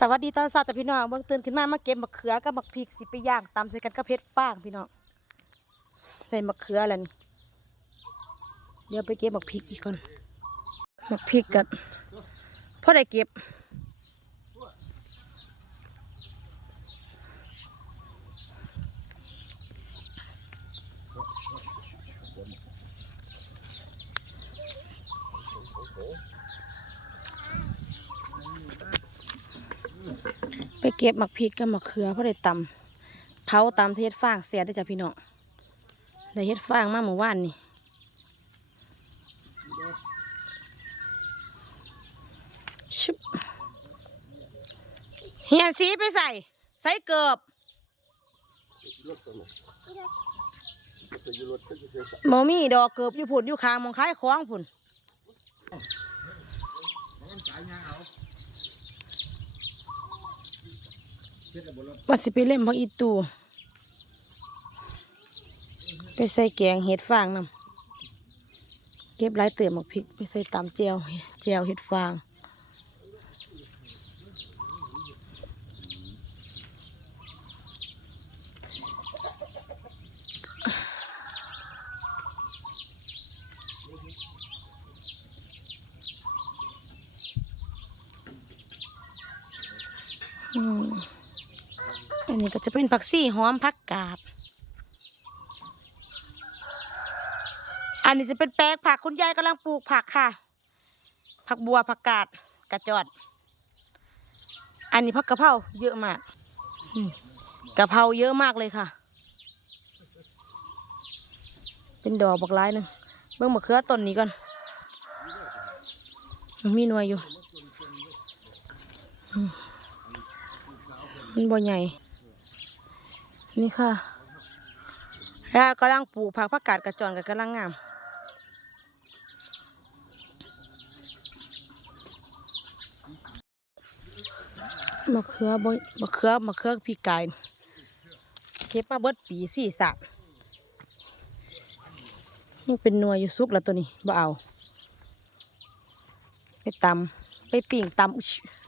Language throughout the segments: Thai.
สวัสดีตอนเช้าจ้ะพี่น้องเบิ่งตื่นขึ้นมามาเก็บมะเขือกับมะพริกสิไปย่างตำใส่กันกับเพชรฟางพี่น้องใส่มะเขือแล้วนี่เดี๋ยวไปเก็บมะพริกอีกก่อนมะพริกกับพ่อได้เก็บ เก็บมะพริกกับมะเขือเพอได้ตำเผาตำเทศฟางเสียได้จ้ะพี่น้องได้เฮ็ดฟางมากเมื่อวานนี่ชุบเฮียสีไปใส่ ใส่เกือบโมมี่ดอกเกือบอยู่ผุนอยู่คางมองคล้ายคล้องผุน ว่าสิไปเล่มพักอีตูไปใส่แกงเห็ดฟางนำเก็บหลายเติมหมกพริกไปใส่ตามเจียวเจียวเห็ดฟาง นนี้ก็จะเป็นผักซี่หอมผักกาดอันนี้จะเป็นแปลงผักคุณยายกำลังปลูกผักค่ะ ผักบัวผักกาดกระจอด อันนี้ผักกะเพราเยอะมากอืมกะเพราเยอะมากเลยค่ะ เป็นดอกบักร้ายหนึ่งเบิ่งมะเขือต้นนี้ก่อนมีหน่วยอยู่มันบ่ใหญ่ นี่ค่ะแล้วกำลังปลูกผักผักกาดกระจอนกับกำลังงามมะเขือบมะเขือมะเขือพี่กายเก็บมาเบิดปีสี่สับนี่เป็นนัวอยู่ซุกแล้วตัวนี้บ่เอา ไปตำไปปิ่งตำ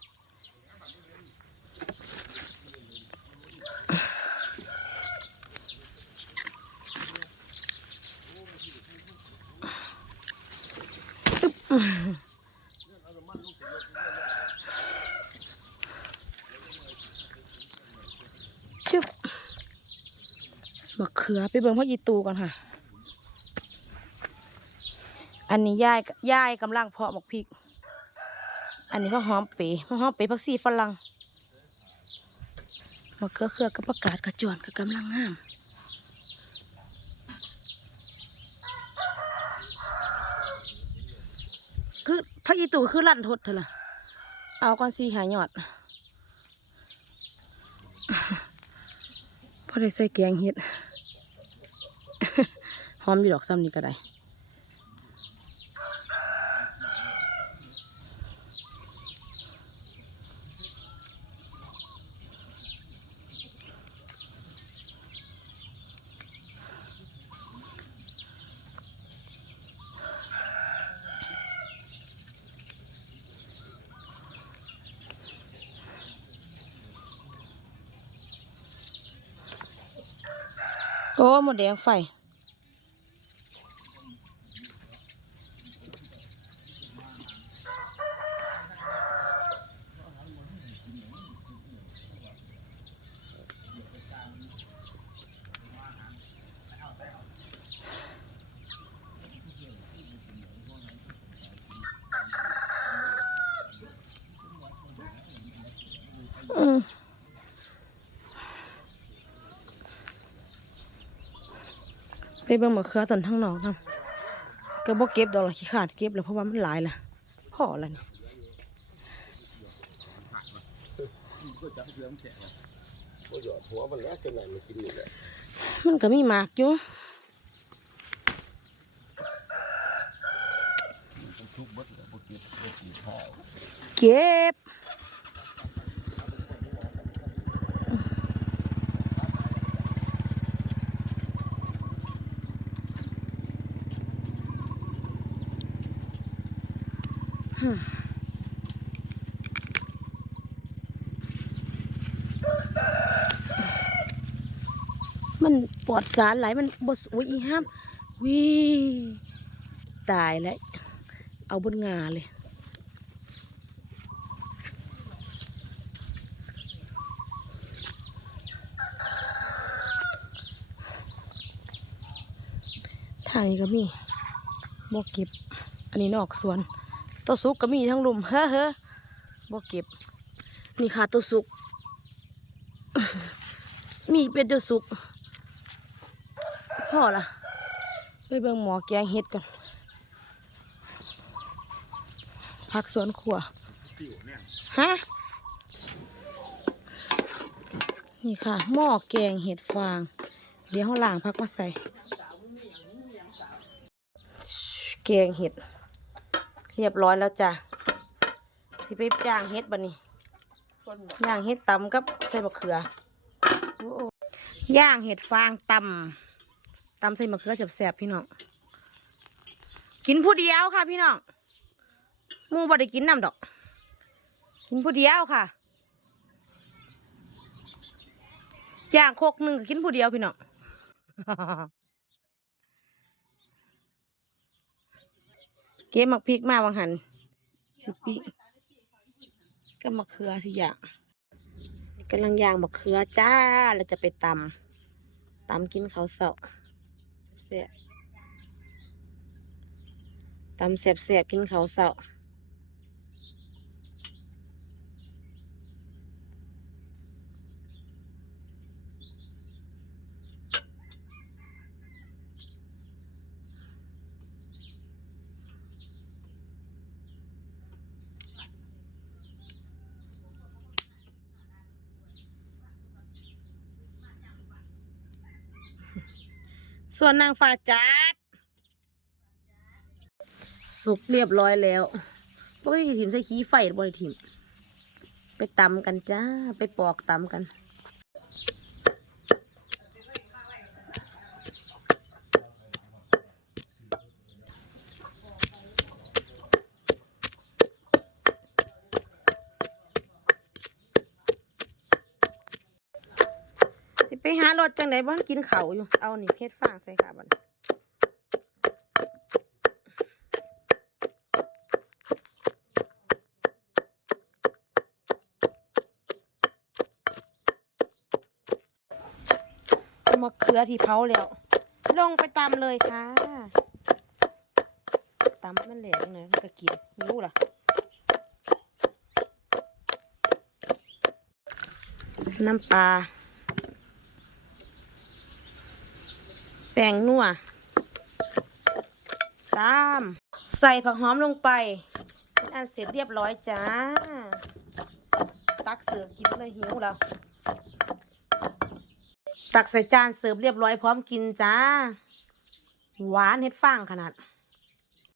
ชึบมะเขือไปเบิ่งพ่อยีตูก่อนค่ะ อันนี้ยายยายกำลังเพาะหมกพริก อันนี้ก็หอมเป๋มะหอมเป๋ผักชีฝรั่งมะเขือเขือกับประกาศกระจวนก็กำลังงาม คือพระอีตูคือลั่นทดเถอะล่ะเอาก้อนซีหายอดพอได้ใส่แกงเห็ด หอมอยู่ดอกซ้ำนี่ก็ได้ โอ้หมดแดงไฟ อืม ไปเบิ่งมะเขือต้นทั้งนอกนํก็บ่เก็บดอกละขี้ขาดเก็บแล้วเพราะว่ามันหลายละพอแล้วนี่ก็หยอละนี่มันก็มีหมากอยู่เก็บ มันปอดสารไหลมันบดอุ้ยห้ามวิตายแล้ว เอาบนงาเลยทานี้ก็มีบกเก็บ อันนี้นอกสวน ตัวสุกก็มีทั้งลุมเฮ้อเฮ้อบ่เก็บ นี่ค่ะตัวสุก มีเป็นตัวสุกพ่อละไปเบิ่งหมอแกงเห็ดกันพักสวนครัวฮะนี่ค่ะ หม้อแกงเห็ดฟาง เดี๋ยวเขาล้างพักมาใส่ แกงเห็ด เรียบร้อยแล้วจ้ะสิไปย่างเห็ดบันนี้ย่างเห็ดตำกับใส่มะเขือโอ้โอ้ย่างเห็ดฟางตำตำใส่มะเขือแสบๆพี่น้องกินผู้เดียวค่ะ พี่น้องหมูบ่ได้กินน้ำดอก กินผู้เดียวค่ะย่างโคกหนึ่งก็กินผู้เดียวพี่น้อง เก็บมักพริกมาวังหันสิปิก็มะเขือสิอยากกำลังย่างมะเขือจ้าเราจะไปตำตำกินเขาเสาะเสียตำเสียบๆกินเขาเสาะ ส่วนนางฟ้าจัดสุกเรียบร้อยแล้วพวกที่ถิมใส่ขี้ไฟบริถิมไปตำกันจ้า ไปปอกตำกัน สิไปหารถ จังไดบ้านกินเขาอยู่ เอานี่เพชรฟางใส่ค่ะบันมะเขือที่เผาแล้ว ลงไปตำเลยค่ะตำมันแหลกหน่อยมันก็กินนิ้ล่ะน้ำปลา แป้งนัวตาม ใส่ผักหอมลงไปอันเสร็จเรียบร้อยจ้า ตักเสิร์ฟกินเลยหิวแล้ว ตักใส่จานเสิร์ฟเรียบร้อยพร้อมกินจ้า หวานเฮ็ดฟางขนาด